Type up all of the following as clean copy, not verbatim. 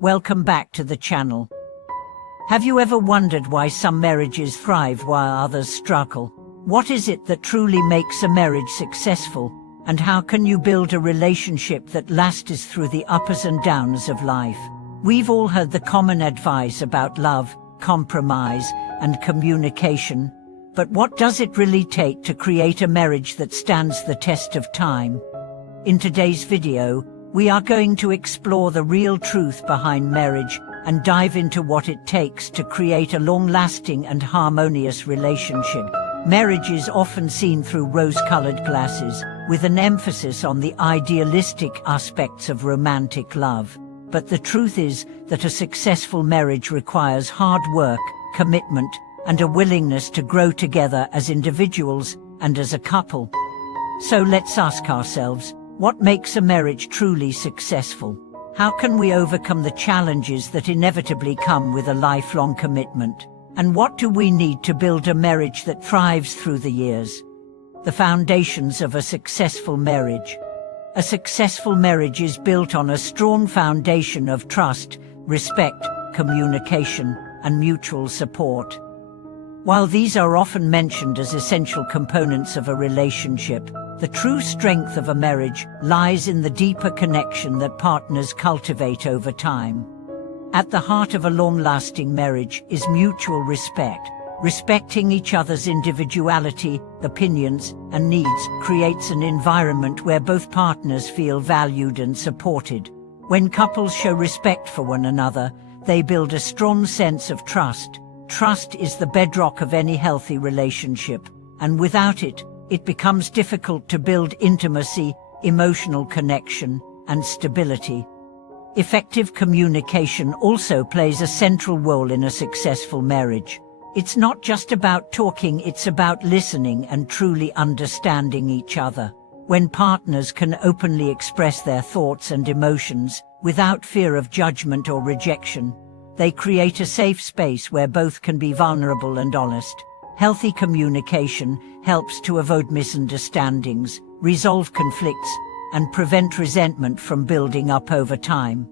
Welcome back to the channel. Have you ever wondered why some marriages thrive while others struggle? What is it that truly makes a marriage successful? And how can you build a relationship that lasts through the ups and downs of life? We've all heard the common advice about love, compromise, and communication. But what does it really take to create a marriage that stands the test of time? In today's video, we are going to explore the real truth behind marriage and dive into what it takes to create a long-lasting and harmonious relationship. Marriage is often seen through rose-colored glasses, with an emphasis on the idealistic aspects of romantic love. But the truth is that a successful marriage requires hard work, commitment, and a willingness to grow together as individuals and as a couple. So let's ask ourselves, what makes a marriage truly successful? How can we overcome the challenges that inevitably come with a lifelong commitment? And what do we need to build a marriage that thrives through the years? The foundations of a successful marriage. A successful marriage is built on a strong foundation of trust, respect, communication, and mutual support. While these are often mentioned as essential components of a relationship, the true strength of a marriage lies in the deeper connection that partners cultivate over time. At the heart of a long-lasting marriage is mutual respect. Respecting each other's individuality, opinions, and needs creates an environment where both partners feel valued and supported. When couples show respect for one another, they build a strong sense of trust. Trust is the bedrock of any healthy relationship, and without it, it becomes difficult to build intimacy, emotional connection, and stability. Effective communication also plays a central role in a successful marriage. It's not just about talking, it's about listening and truly understanding each other. When partners can openly express their thoughts and emotions, without fear of judgment or rejection, they create a safe space where both can be vulnerable and honest. Healthy communication helps to avoid misunderstandings, resolve conflicts, and prevent resentment from building up over time.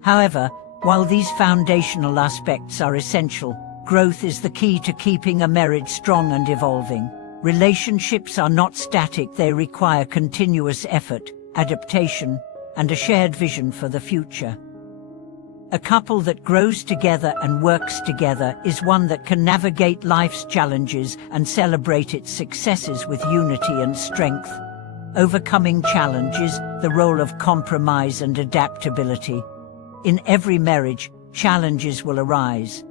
However, while these foundational aspects are essential, growth is the key to keeping a marriage strong and evolving. Relationships are not static, they require continuous effort, adaptation, and a shared vision for the future. A couple that grows together and works together is one that can navigate life's challenges and celebrate its successes with unity and strength. Overcoming challenges, the role of compromise and adaptability. In every marriage, challenges will arise.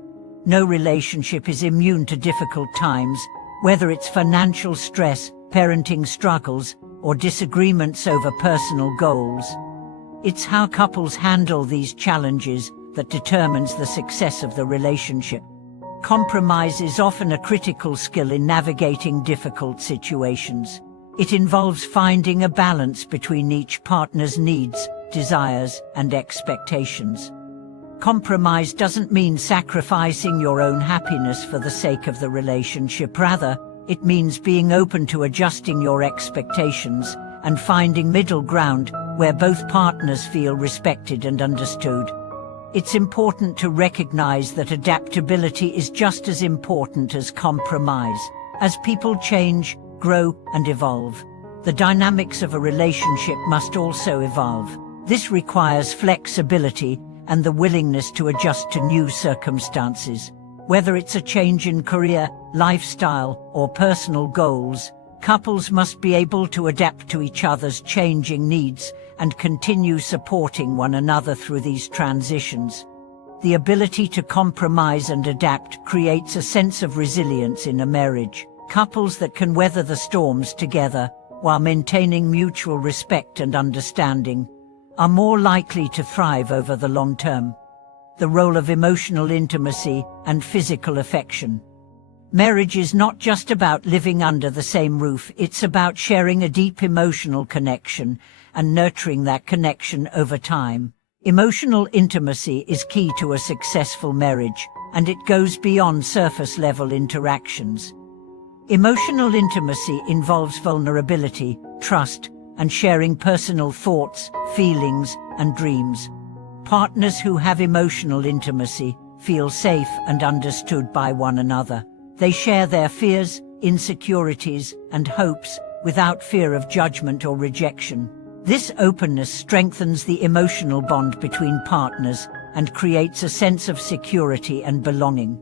No relationship is immune to difficult times, whether it's financial stress, parenting struggles, or disagreements over personal goals. It's how couples handle these challenges that determines the success of the relationship. Compromise is often a critical skill in navigating difficult situations. It involves finding a balance between each partner's needs, desires, and expectations. Compromise doesn't mean sacrificing your own happiness for the sake of the relationship. Rather, it means being open to adjusting your expectations and finding middle ground where both partners feel respected and understood. It's important to recognize that adaptability is just as important as compromise. As people change, grow, and evolve, the dynamics of a relationship must also evolve. This requires flexibility and the willingness to adjust to new circumstances. Whether it's a change in career, lifestyle, or personal goals, couples must be able to adapt to each other's changing needs and continue supporting one another through these transitions. The ability to compromise and adapt creates a sense of resilience in a marriage. Couples that can weather the storms together while maintaining mutual respect and understanding are more likely to thrive over the long term. The role of emotional intimacy and physical affection. Marriage is not just about living under the same roof, it's about sharing a deep emotional connection and nurturing that connection over time. Emotional intimacy is key to a successful marriage, and it goes beyond surface-level interactions. Emotional intimacy involves vulnerability, trust, and sharing personal thoughts, feelings, and dreams. Partners who have emotional intimacy feel safe and understood by one another. They share their fears, insecurities, and hopes without fear of judgment or rejection. This openness strengthens the emotional bond between partners and creates a sense of security and belonging.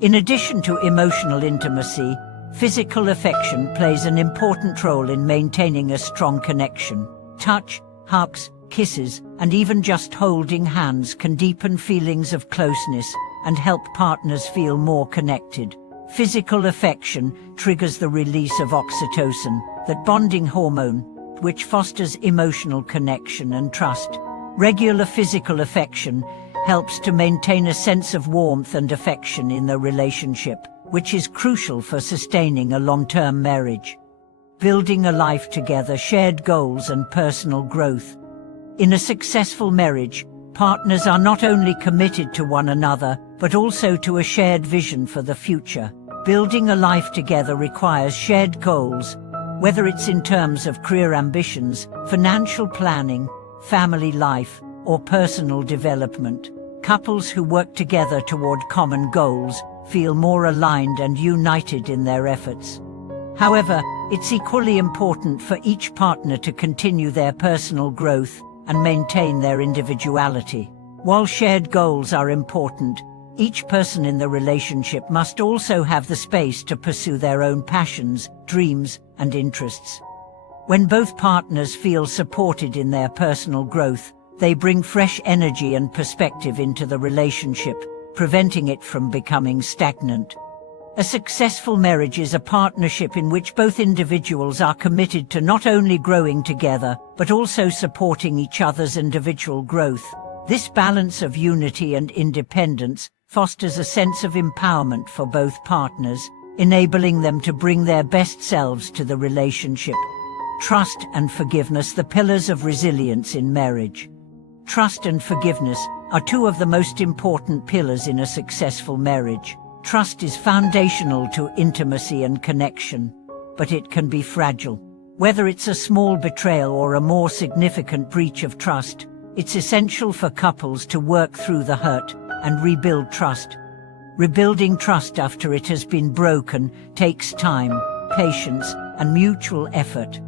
In addition to emotional intimacy, physical affection plays an important role in maintaining a strong connection. Touch, hugs, kisses, and even just holding hands can deepen feelings of closeness and help partners feel more connected. Physical affection triggers the release of oxytocin, that bonding hormone, which fosters emotional connection and trust. Regular physical affection helps to maintain a sense of warmth and affection in the relationship, which is crucial for sustaining a long-term marriage. Building a life together, shared goals and personal growth. In a successful marriage, partners are not only committed to one another, but also to a shared vision for the future. Building a life together requires shared goals, whether it's in terms of career ambitions, financial planning, family life, or personal development. Couples who work together toward common goals feel more aligned and united in their efforts. However, it's equally important for each partner to continue their personal growth and maintain their individuality. While shared goals are important, each person in the relationship must also have the space to pursue their own passions, dreams, and interests. When both partners feel supported in their personal growth, they bring fresh energy and perspective into the relationship, preventing it from becoming stagnant. A successful marriage is a partnership in which both individuals are committed to not only growing together, but also supporting each other's individual growth. This balance of unity and independence fosters a sense of empowerment for both partners, enabling them to bring their best selves to the relationship. Trust and forgiveness, the pillars of resilience in marriage. Trust and forgiveness are two of the most important pillars in a successful marriage. Trust is foundational to intimacy and connection, but it can be fragile. Whether it's a small betrayal or a more significant breach of trust, it's essential for couples to work through the hurt and rebuild trust. Rebuilding trust after it has been broken takes time, patience, and mutual effort.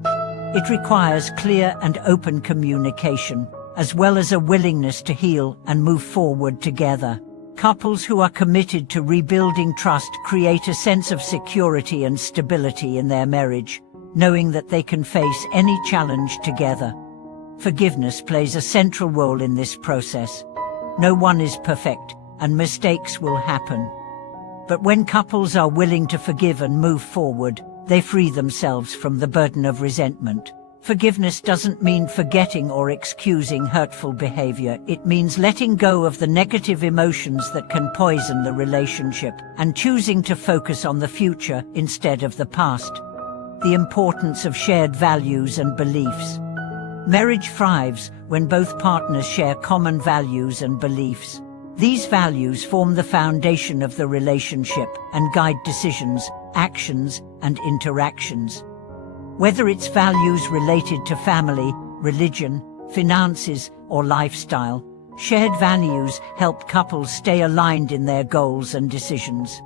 It requires clear and open communication, as well as a willingness to heal and move forward together. Couples who are committed to rebuilding trust create a sense of security and stability in their marriage, knowing that they can face any challenge together. Forgiveness plays a central role in this process. No one is perfect, and mistakes will happen. But when couples are willing to forgive and move forward, they free themselves from the burden of resentment. Forgiveness doesn't mean forgetting or excusing hurtful behavior. It means letting go of the negative emotions that can poison the relationship and choosing to focus on the future instead of the past. The importance of shared values and beliefs. Marriage thrives when both partners share common values and beliefs. These values form the foundation of the relationship and guide decisions, actions, and interactions. Whether it's values related to family, religion, finances, or lifestyle, shared values help couples stay aligned in their goals and decisions.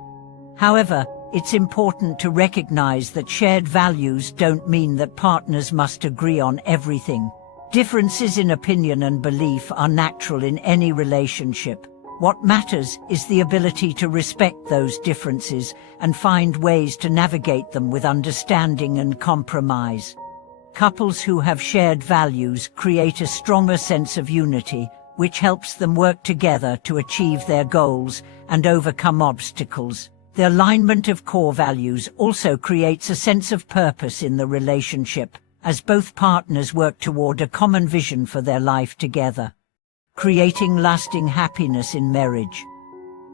However, it's important to recognize that shared values don't mean that partners must agree on everything. Differences in opinion and belief are natural in any relationship. What matters is the ability to respect those differences and find ways to navigate them with understanding and compromise. Couples who have shared values create a stronger sense of unity, which helps them work together to achieve their goals and overcome obstacles. The alignment of core values also creates a sense of purpose in the relationship, as both partners work toward a common vision for their life together. Creating lasting happiness in marriage.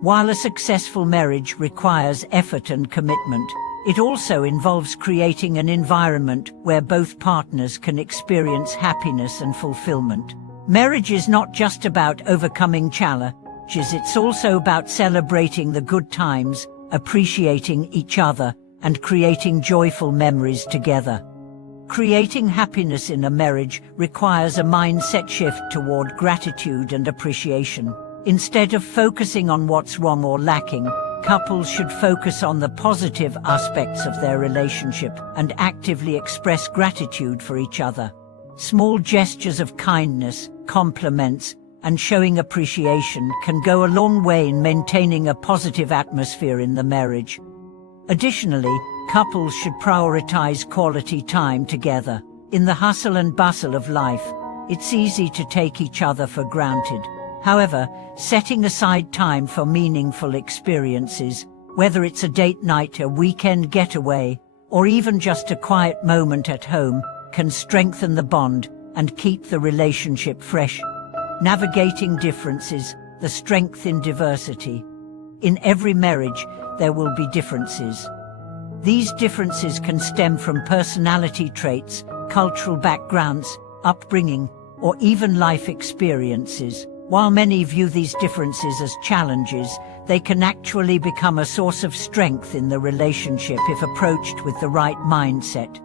While a successful marriage requires effort and commitment, it also involves creating an environment where both partners can experience happiness and fulfillment. Marriage is not just about overcoming challenges, it's also about celebrating the good times, appreciating each other, and creating joyful memories together. Creating happiness in a marriage requires a mindset shift toward gratitude and appreciation. Instead of focusing on what's wrong or lacking, couples should focus on the positive aspects of their relationship and actively express gratitude for each other. Small gestures of kindness, compliments, and showing appreciation can go a long way in maintaining a positive atmosphere in the marriage. Additionally, couples should prioritize quality time together. In the hustle and bustle of life, it's easy to take each other for granted. However, setting aside time for meaningful experiences, whether it's a date night, a weekend getaway, or even just a quiet moment at home, can strengthen the bond and keep the relationship fresh. Navigating differences, the strength in diversity. In every marriage, there will be differences. These differences can stem from personality traits, cultural backgrounds, upbringing, or even life experiences. While many view these differences as challenges, they can actually become a source of strength in the relationship if approached with the right mindset.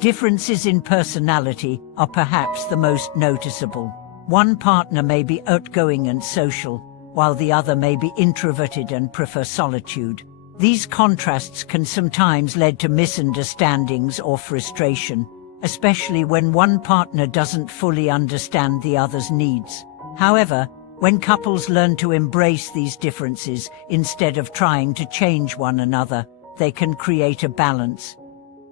Differences in personality are perhaps the most noticeable. One partner may be outgoing and social, while the other may be introverted and prefer solitude. These contrasts can sometimes lead to misunderstandings or frustration, especially when one partner doesn't fully understand the other's needs. However, when couples learn to embrace these differences instead of trying to change one another, they can create a balance.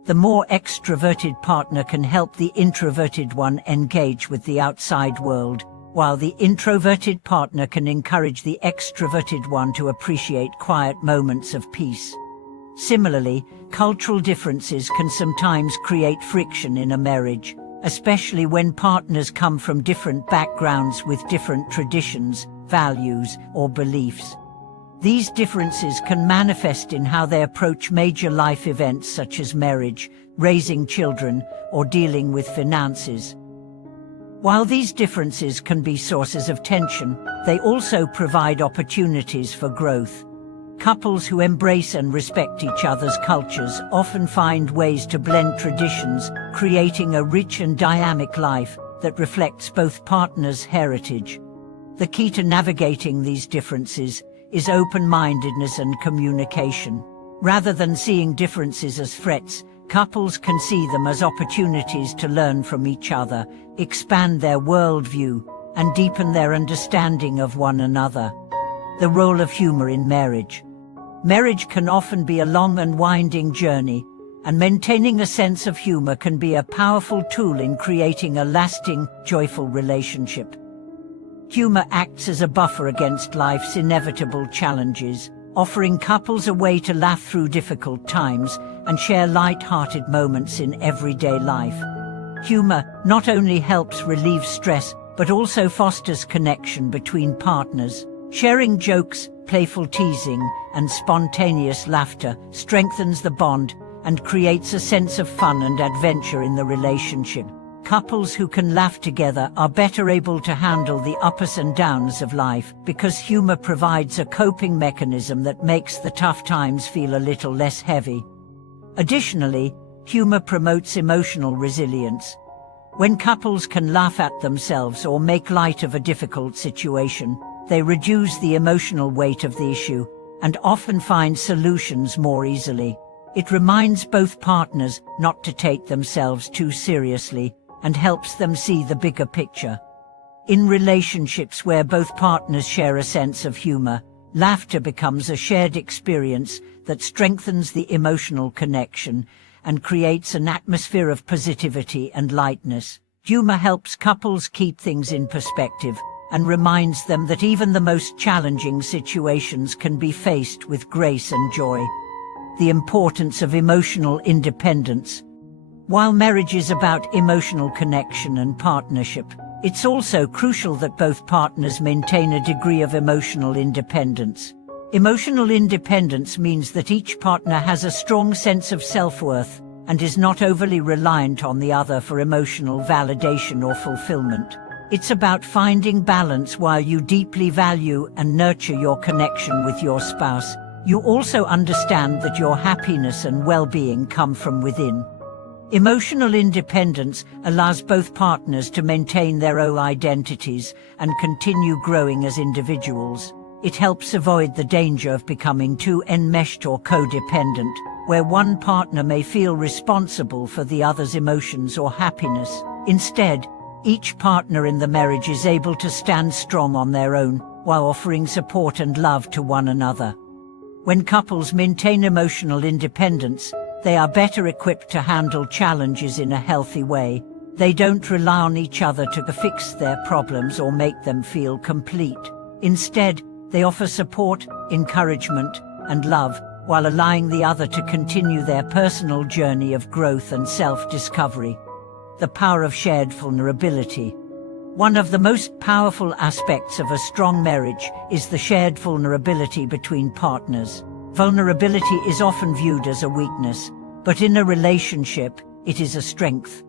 The more extroverted partner can help the introverted one engage with the outside world, while the introverted partner can encourage the extroverted one to appreciate quiet moments of peace. Similarly, cultural differences can sometimes create friction in a marriage, especially when partners come from different backgrounds with different traditions, values, or beliefs. These differences can manifest in how they approach major life events such as marriage, raising children, or dealing with finances. While these differences can be sources of tension, they also provide opportunities for growth. Couples who embrace and respect each other's cultures often find ways to blend traditions, creating a rich and dynamic life that reflects both partners' heritage. The key to navigating these differences is open-mindedness and communication. Rather than seeing differences as threats, couples can see them as opportunities to learn from each other, expand their worldview, and deepen their understanding of one another. The role of humor in marriage. Marriage can often be a long and winding journey, and maintaining a sense of humor can be a powerful tool in creating a lasting, joyful relationship. Humor acts as a buffer against life's inevitable challenges, offering couples a way to laugh through difficult times and share light-hearted moments in everyday life. Humor not only helps relieve stress, but also fosters connection between partners. Sharing jokes, playful teasing, and spontaneous laughter strengthens the bond and creates a sense of fun and adventure in the relationship. Couples who can laugh together are better able to handle the ups and downs of life because humor provides a coping mechanism that makes the tough times feel a little less heavy. Additionally, humor promotes emotional resilience. When couples can laugh at themselves or make light of a difficult situation, they reduce the emotional weight of the issue and often find solutions more easily. It reminds both partners not to take themselves too seriously and helps them see the bigger picture. In relationships where both partners share a sense of humor, laughter becomes a shared experience that strengthens the emotional connection and creates an atmosphere of positivity and lightness. Humor helps couples keep things in perspective and reminds them that even the most challenging situations can be faced with grace and joy. The importance of emotional independence. While marriage is about emotional connection and partnership, it's also crucial that both partners maintain a degree of emotional independence. Emotional independence means that each partner has a strong sense of self-worth and is not overly reliant on the other for emotional validation or fulfillment. It's about finding balance while you deeply value and nurture your connection with your spouse. You also understand that your happiness and well-being come from within. Emotional independence allows both partners to maintain their own identities and continue growing as individuals. It helps avoid the danger of becoming too enmeshed or codependent, where one partner may feel responsible for the other's emotions or happiness. Instead, each partner in the marriage is able to stand strong on their own, while offering support and love to one another. When couples maintain emotional independence, they are better equipped to handle challenges in a healthy way. They don't rely on each other to fix their problems or make them feel complete. Instead, they offer support, encouragement, and love, while allowing the other to continue their personal journey of growth and self-discovery. The power of shared vulnerability. One of the most powerful aspects of a strong marriage is the shared vulnerability between partners. Vulnerability is often viewed as a weakness, but in a relationship, it is a strength.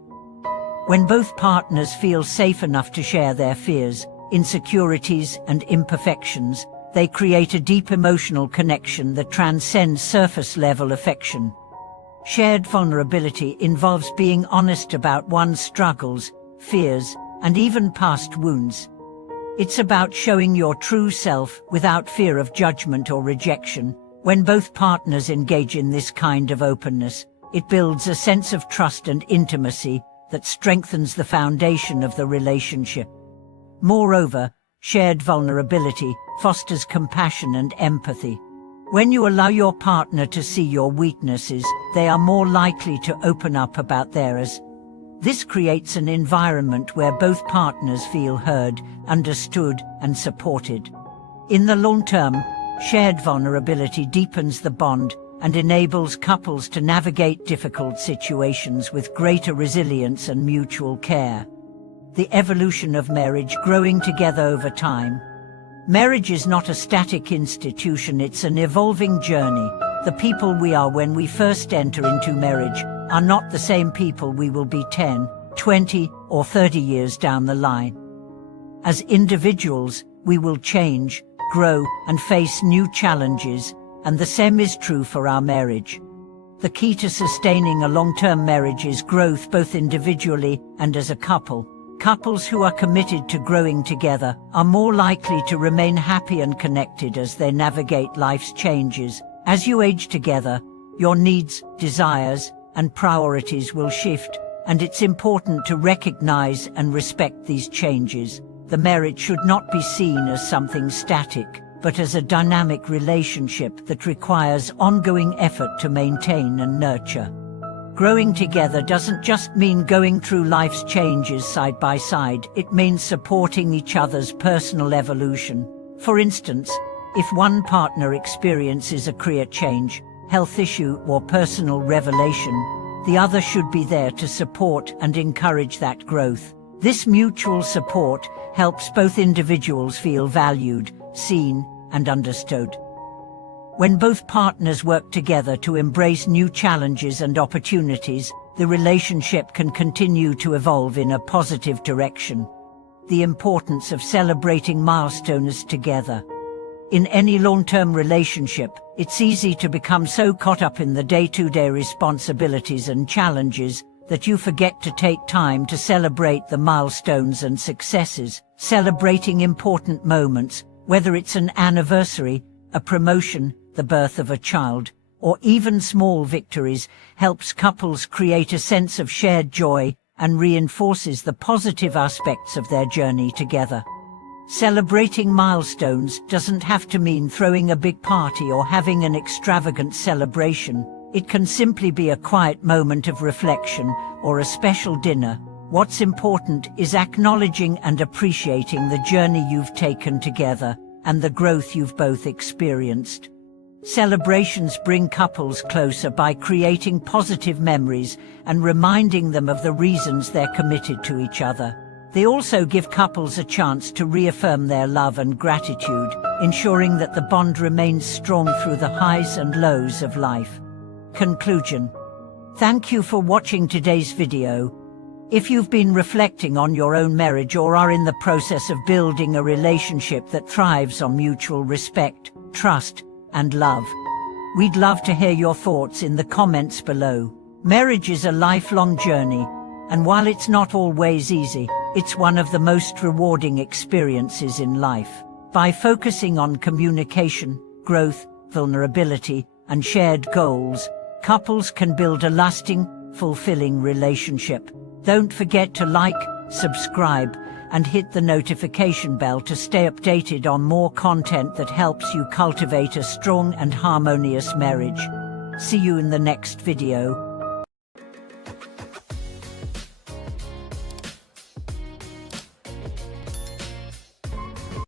When both partners feel safe enough to share their fears, insecurities, and imperfections, they create a deep emotional connection that transcends surface-level affection. Shared vulnerability involves being honest about one's struggles, fears, and even past wounds. It's about showing your true self without fear of judgment or rejection. When both partners engage in this kind of openness, it builds a sense of trust and intimacy that strengthens the foundation of the relationship. Moreover, shared vulnerability fosters compassion and empathy. When you allow your partner to see your weaknesses, they are more likely to open up about theirs. This creates an environment where both partners feel heard, understood, and supported. In the long term, shared vulnerability deepens the bond and enables couples to navigate difficult situations with greater resilience and mutual care. The evolution of marriage growing together over time. Marriage is not a static institution, it's an evolving journey. The people we are when we first enter into marriage are not the same people we will be 10, 20, or 30 years down the line. As individuals, we will change, grow, and face new challenges, and the same is true for our marriage. The key to sustaining a long-term marriage is growth both individually and as a couple. Couples who are committed to growing together are more likely to remain happy and connected as they navigate life's changes. As you age together, your needs, desires, and priorities will shift, and it's important to recognize and respect these changes. The marriage should not be seen as something static, but as a dynamic relationship that requires ongoing effort to maintain and nurture. Growing together doesn't just mean going through life's changes side by side, it means supporting each other's personal evolution. For instance, if one partner experiences a career change, health issue, or personal revelation, the other should be there to support and encourage that growth. This mutual support helps both individuals feel valued, seen, and understood. When both partners work together to embrace new challenges and opportunities, the relationship can continue to evolve in a positive direction. The importance of celebrating milestones together. In any long-term relationship, it's easy to become so caught up in the day-to-day responsibilities and challenges that you forget to take time to celebrate the milestones and successes. Celebrating important moments, whether it's an anniversary, a promotion, the birth of a child, or even small victories, helps couples create a sense of shared joy and reinforces the positive aspects of their journey together. Celebrating milestones doesn't have to mean throwing a big party or having an extravagant celebration. It can simply be a quiet moment of reflection or a special dinner. What's important is acknowledging and appreciating the journey you've taken together and the growth you've both experienced. Celebrations bring couples closer by creating positive memories and reminding them of the reasons they're committed to each other. They also give couples a chance to reaffirm their love and gratitude, ensuring that the bond remains strong through the highs and lows of life. Conclusion. Thank you for watching today's video. If you've been reflecting on your own marriage or are in the process of building a relationship that thrives on mutual respect, trust, and love, we'd love to hear your thoughts in the comments below. Marriage is a lifelong journey, and while it's not always easy, it's one of the most rewarding experiences in life. By focusing on communication, growth, vulnerability, and shared goals, couples can build a lasting, fulfilling relationship. Don't forget to like, subscribe, and hit the notification bell to stay updated on more content that helps you cultivate a strong and harmonious marriage. See you in the next video.